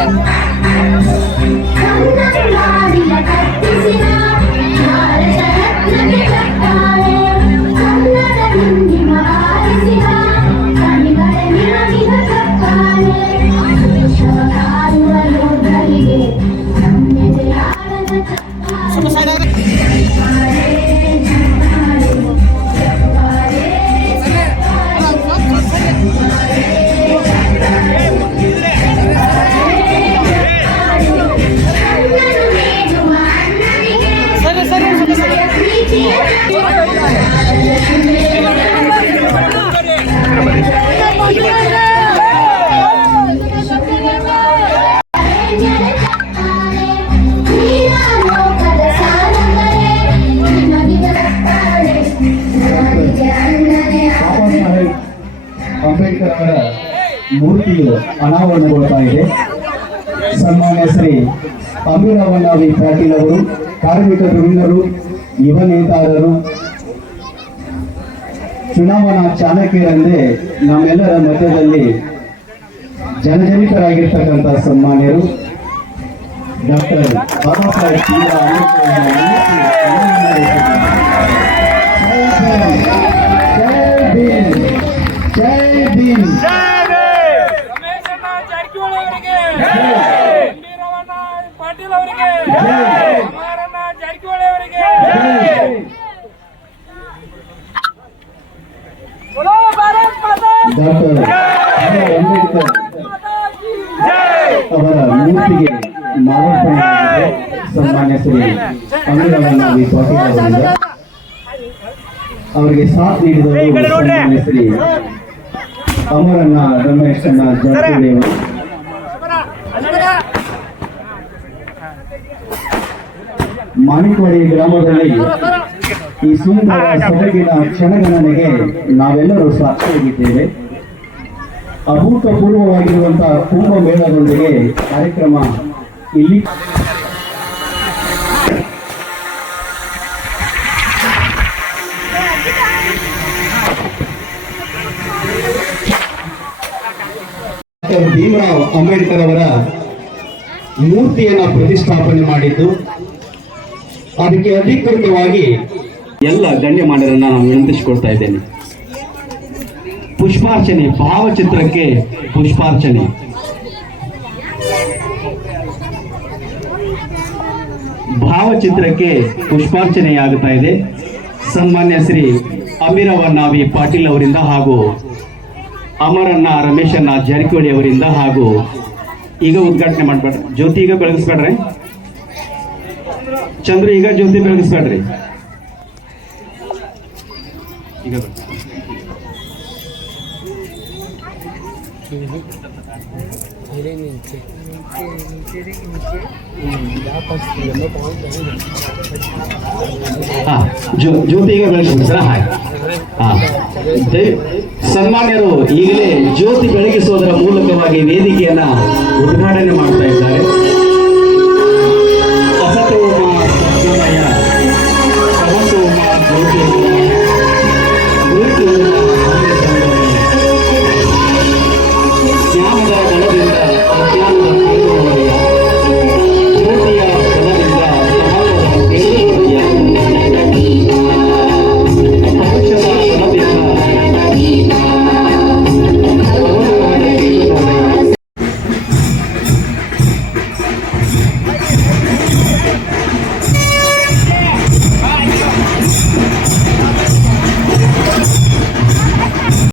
Yeah. Ambedkar ಅವರ ಮೂರ್ತಿಯು ಅನಾವರಣಗೊಳ್ತಾ ಇದೆ. ಸನ್ಮಾನ್ಯ ಶ್ರೀ ಅಮೀರವಣ್ಣ ಪಾಟೀಲ್ ಅವರು, ಕಾರ್ಮಿಕ ಧುರೀಣರು ಯುವ ನೇತಾರರು, ಚುನಾವಣಾ ಚಾಣಕ್ಯರಂದೇ ನಮ್ಮೆಲ್ಲರ ಮಧ್ಯದಲ್ಲಿ ಜನಜನಿತರಾಗಿರ್ತಕ್ಕಂಥ ಸನ್ಮಾನ್ಯರು. ಡಾಕ್ಟರ್ ಬಾಬಾ ಸಾಹೇಬ್ ಭೀಮ್ರಾವ್ ಅಂಬೇಡ್ಕರ್ ಅವರ ಮೂರ್ತಿ ಜೈ ಭೀಮ್ ಜೈ ಭೀಮ್ ರಮೇಶಣ್ಣ ಜಾರಕಿಹೊಳಿ ಅವರಿಗೆ ಗಂಭೀರವಣ್ಣ ಪಾಟೀಲ್ ಅವರಿಗೆ ಕುಮಾರಣ್ಣ ಜಾರಕಿಹೊಳಿ ಅವರಿಗೆ बोलो भारत माता ಡಾಕ್ಟರ್ ಬಿ. ಅಂಬೇಡ್ಕರ್ माता की ಅವರ ಮೂರ್ತಿಗೆ ಮಾಲಾರ್ಪಣೆ ಮಾಡಿದೆ ಸನ್ಮಾನ್ಯ ಶ್ರೀ ಅಮೀರವಣ್ಣ ವಿ ಪಾಟೀಲ್ ಅವರಿಂದ ಅವರಿಗೆ ಸಾಥ್ ನೀಡಿದವರು ಶ್ರೀ ಅಮರಣ್ಣ ರಮೇಶ್ ಅಣ್ಣ ಅವರು. ಮಾಣಿಕವಾಡಿ ಗ್ರಾಮದಲ್ಲಿ ಈ ಸುಂದರ ಸೊಬಗಿನ ಕ್ಷಣಗಣನೆಗೆ ನಾವೆಲ್ಲರೂ ಸಾಕ್ಷಿಯಾಗಿದ್ದೇವೆ. ಅಭೂತಪೂರ್ವವಾಗಿರುವಂತಹ ಕುಂಭ ಮೇಳದೊಂದಿಗೆ ಕಾರ್ಯಕ್ರಮ ಇಲ್ಲಿ ಡಾಕ್ಟರ್ ಭೀಮರಾವ್ ಅಂಬೇಡ್ಕರ್ ಅವರ ಮೂರ್ತಿಯನ್ನು ಪ್ರತಿಷ್ಠಾಪನೆ ಮಾಡಿದ್ದು, ಅದಕ್ಕೆ ಅಧಿಕೃತವಾಗಿ ಎಲ್ಲ ಗಣ್ಯಮಾನ್ಯರನ್ನ ನಾನು ವಿನಂತಿಸಿಕೊಳ್ತಾ ಇದ್ದೇನೆ. ಪುಷ್ಪಾರ್ಚನೆ, ಭಾವಚಿತ್ರಕ್ಕೆ ಪುಷ್ಪಾರ್ಚನೆ. ಭಾವಚಿತ್ರಕ್ಕೆ ಪುಷ್ಪಾರ್ಚನೆಯಾಗುತ್ತಾ ಇದೆ. ಸನ್ಮಾನ್ಯ ಶ್ರೀ ಅಮಿರವ ನಾವಿ ಪಾಟೀಲ್ ಅವರಿಂದ ಹಾಗೂ ಅಮರಣ್ಣ ರಮೇಶಣ್ಣ ಜಾರಕಿಹೊಳಿ ಅವರಿಂದ ಹಾಗೂ ಈಗ ಉದ್ಘಾಟನೆ ಮಾಡ್ಬೇಡ್ರಿ. ಜ್ಯೋತಿ ಈಗ ಬೆಳಗಿಸ್ಬೇಡ್ರಿ. ಚಂದ್ರು ಈಗ ಜ್ಯೋತಿ ಬೆಳಗಿಸ್ಬೇಡ್ರಿ. ಈಗ ಜ್ಯೋತಿ ಜ್ಯೋತಿಗೆ ಬೆಳಗಿಸ್ಬೇಕು ಸರ್? ಹಾಯ್. ಹಾ. ಸನ್ಮಾನ್ಯರು ಈಗಲೇ ಜ್ಯೋತಿ ಬೆಳಗಿಸುವುದರ ಮೂಲಕವಾಗಿ ವೇದಿಕೆಯನ್ನ ಉದ್ಘಾಟನೆ ಮಾಡ್ತಾ